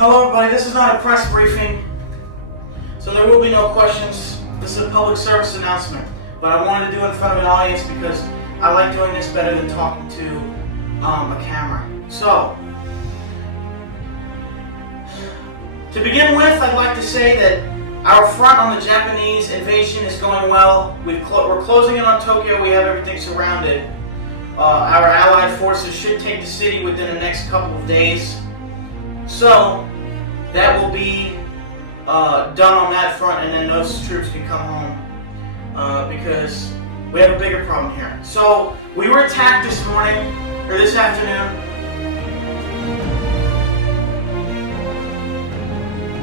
Hello everybody, this is not a press briefing, so there will be no questions. This is a public service announcement, but I wanted to do it in front of an audience because I like doing this better than talking to a camera. So, to begin with, I'd like to say that our front on the Japanese invasion is going well. We're closing in on Tokyo, we have everything surrounded. Our allied forces should take the city within the next couple of days. So, that will be done on that front, and then those troops can come home because we have a bigger problem here. So, we were attacked this morning, or this afternoon.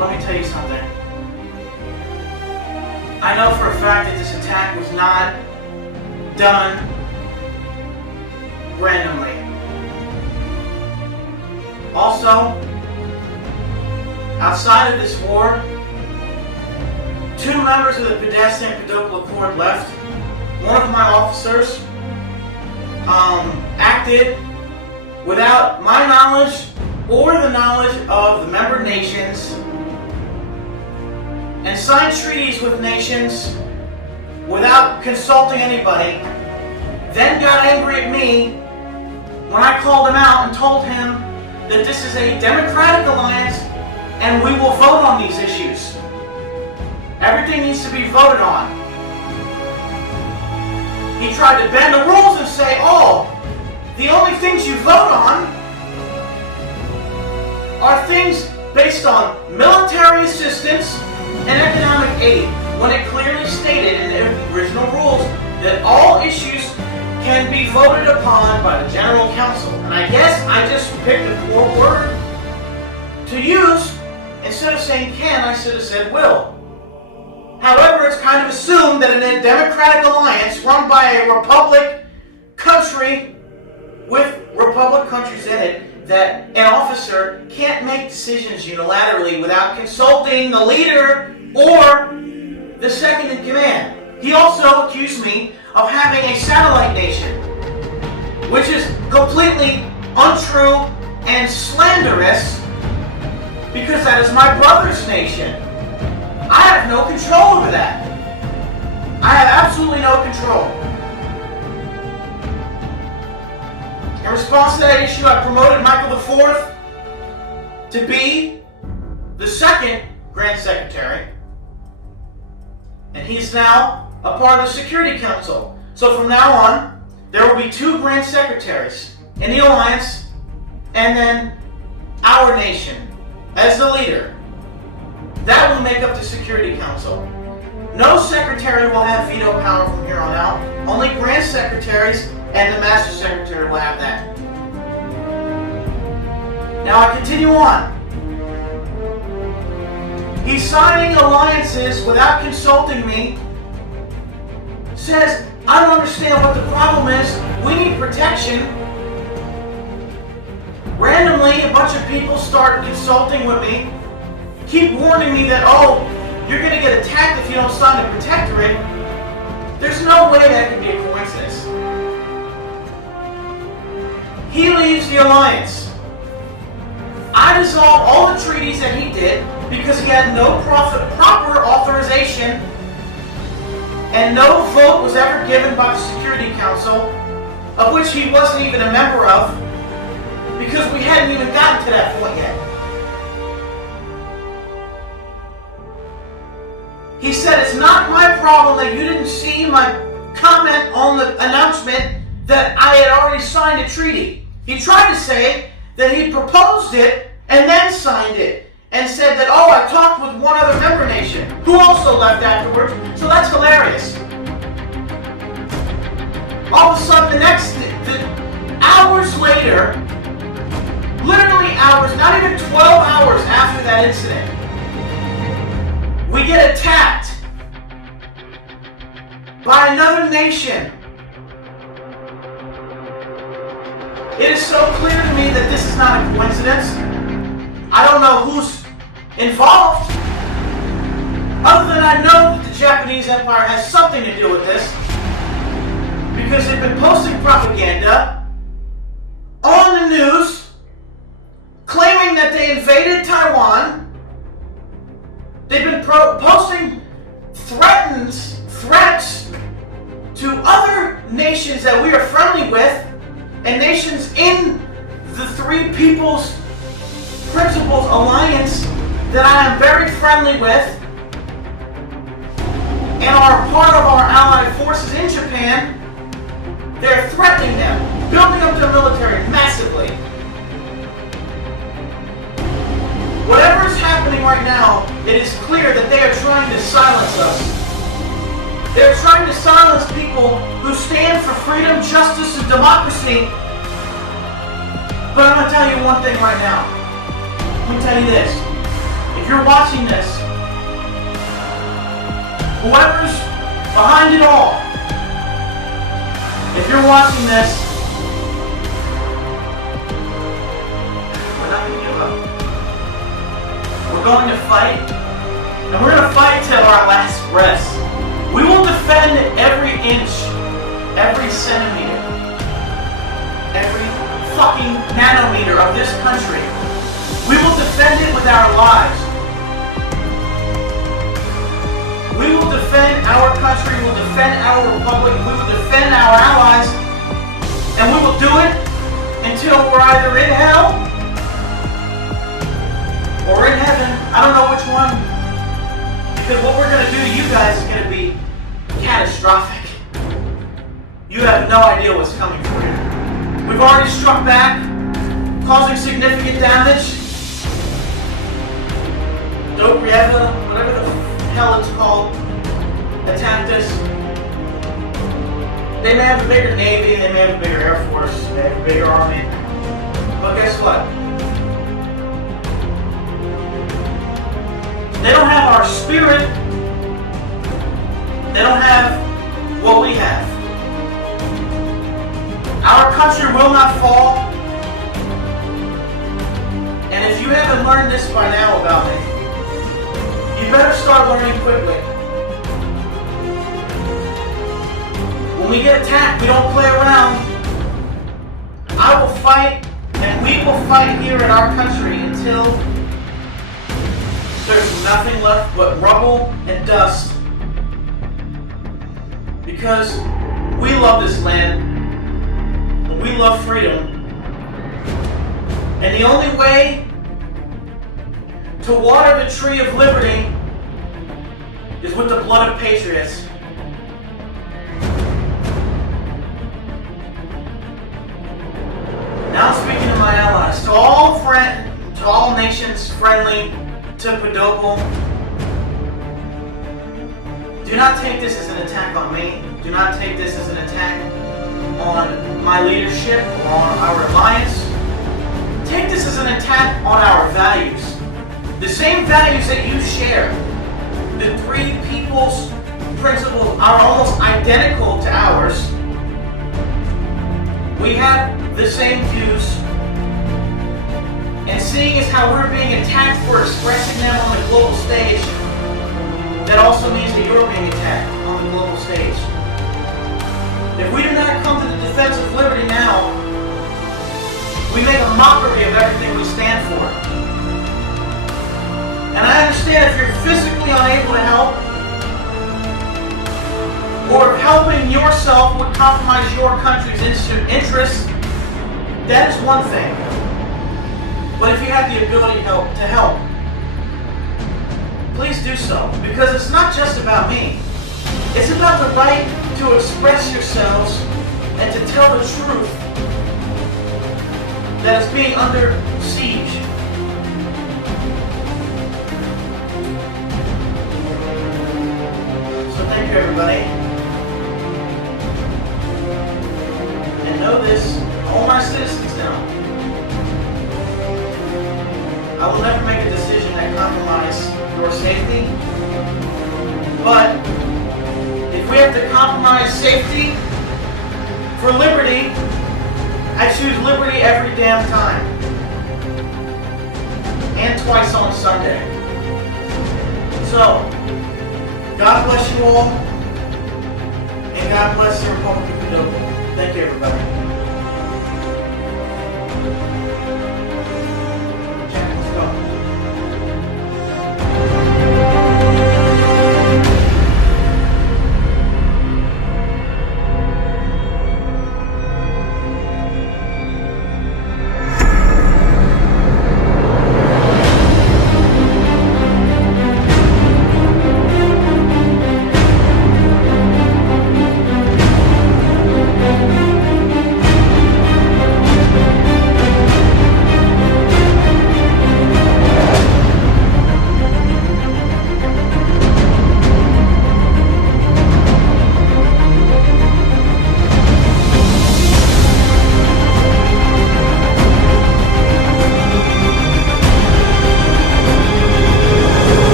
Let me tell you something. I know for a fact that this attack was not done randomly. Also, outside of this war, 2 members of the Pedata and Pedata Accord left. One of my officers acted without my knowledge or the knowledge of the member nations and signed treaties with nations without consulting anybody, then got angry at me when I called him out and told him that this is a democratic alliance and we will vote on these issues. Everything needs to be voted on. He tried to bend the rules and say, oh, the only things you vote on are things based on military assistance and economic aid, when it clearly stated in the original rules that all issues can be voted upon by the General Council. And I guess I just picked a poor word to use. Instead of saying can, I should have said will. However, it's kind of assumed that in a democratic alliance run by a republic country with republic countries in it, that an officer can't make decisions unilaterally without consulting the leader or the second in command. He also accused me of having a satellite nation, which is completely untrue and slanderous, because that is my brother's nation. I have no control over that. I have absolutely no control. In response to that issue, I promoted Michael IV to be the second Grand Secretary, and he's now a part of the Security Council. So from now on, there will be 2 Grand Secretaries in the alliance, and then our nation as the leader. That will make up the Security Council. No secretary will have veto power from here on out. Only Grand Secretaries and the Master Secretary will have that. Now I continue on. He's signing alliances without consulting me. Says, I don't understand what the problem is. We need protection. Randomly, a bunch of people start consulting with me, keep warning me that, oh, you're going to get attacked if you don't sign the protectorate. There's no way that could be a coincidence. He leaves the alliance. I dissolve all the treaties that he did because he had no proper authorization, and no vote was ever given by the Security Council, of which he wasn't even a member of, because we hadn't even gotten to that point yet. He said, it's not my problem that you didn't see my comment on the announcement that I had already signed a treaty. He tried to say that he proposed it and then signed it, and said that, oh, I talked with one other member nation, who also left afterwards, so that's hilarious. All of a sudden, hours later, literally hours, not even 12 hours after that incident, we get attacked by another nation. It is so clear to me that this is not a coincidence. I don't know who's involved, other than I know that the Japanese Empire has something to do with this, because they've been posting propaganda on the news claiming that they invaded Taiwan nations that we are friendly with, and nations in the Three People's Principles Alliance that I am very friendly with, and are part of our allied forces in Japan, they're threatening them, building up their military massively. Whatever is happening right now, it is clear that they are trying to silence us. They're trying to silence people who stand for freedom, justice, and democracy. But I'm going to tell you one thing right now. Let me tell you this. If you're watching this, whoever's behind it all, if you're watching this, we're not going to give up. We're going to fight, and we're going to fight till our last breath. We will defend every inch, every centimeter, every fucking nanometer of this country. We will defend it with our lives. We will defend our country, we will defend our republic, we will defend our allies, and we will do it until we're either in hell or in heaven. I don't know which one, because what we're going to do to you guys is going to be catastrophic. You have no idea what's coming for you. We've already struck back, causing significant damage. Dobrieva, whatever the hell it's called, attacked us. They may have a bigger navy, they may have a bigger air force, they have a bigger army. But guess what? They don't have our spirit. They don't have what we have. Our country will not fall. And if you haven't learned this by now about me, you better start learning quickly. When we get attacked, we don't play around. I will fight, and we will fight here in our country until there's nothing left but rubble and dust. Because we love this land, and we love freedom. And the only way to water the tree of liberty is with the blood of patriots. Now I'm speaking to my allies, to all nations friendly to Pedata. Do not take this as an attack on me. Do not take this as an attack on my leadership or on our alliance. Take this as an attack on our values. The same values that you share. The Three People's Principles are almost identical to ours. We have the same views. And seeing as how we're being attacked for expressing them on the global stage, that also means that you're being attacked on the global stage. If we do not come to the defense of liberty now, we make a mockery of everything we stand for. And I understand if you're physically unable to help, or if helping yourself would compromise your country's interests, that is one thing. But if you have the ability to help, please do so. Because it's not just about me. It's about the right to express yourselves and to tell the truth that is being under siege. So thank you, everybody. And know this, all my citizens now. I will never make a decision that compromises your safety. But if we have to compromise safety for liberty, I choose liberty every damn time. And twice on Sunday. So, God bless you all. And God bless the Republic of Pedata. Thank you, everybody.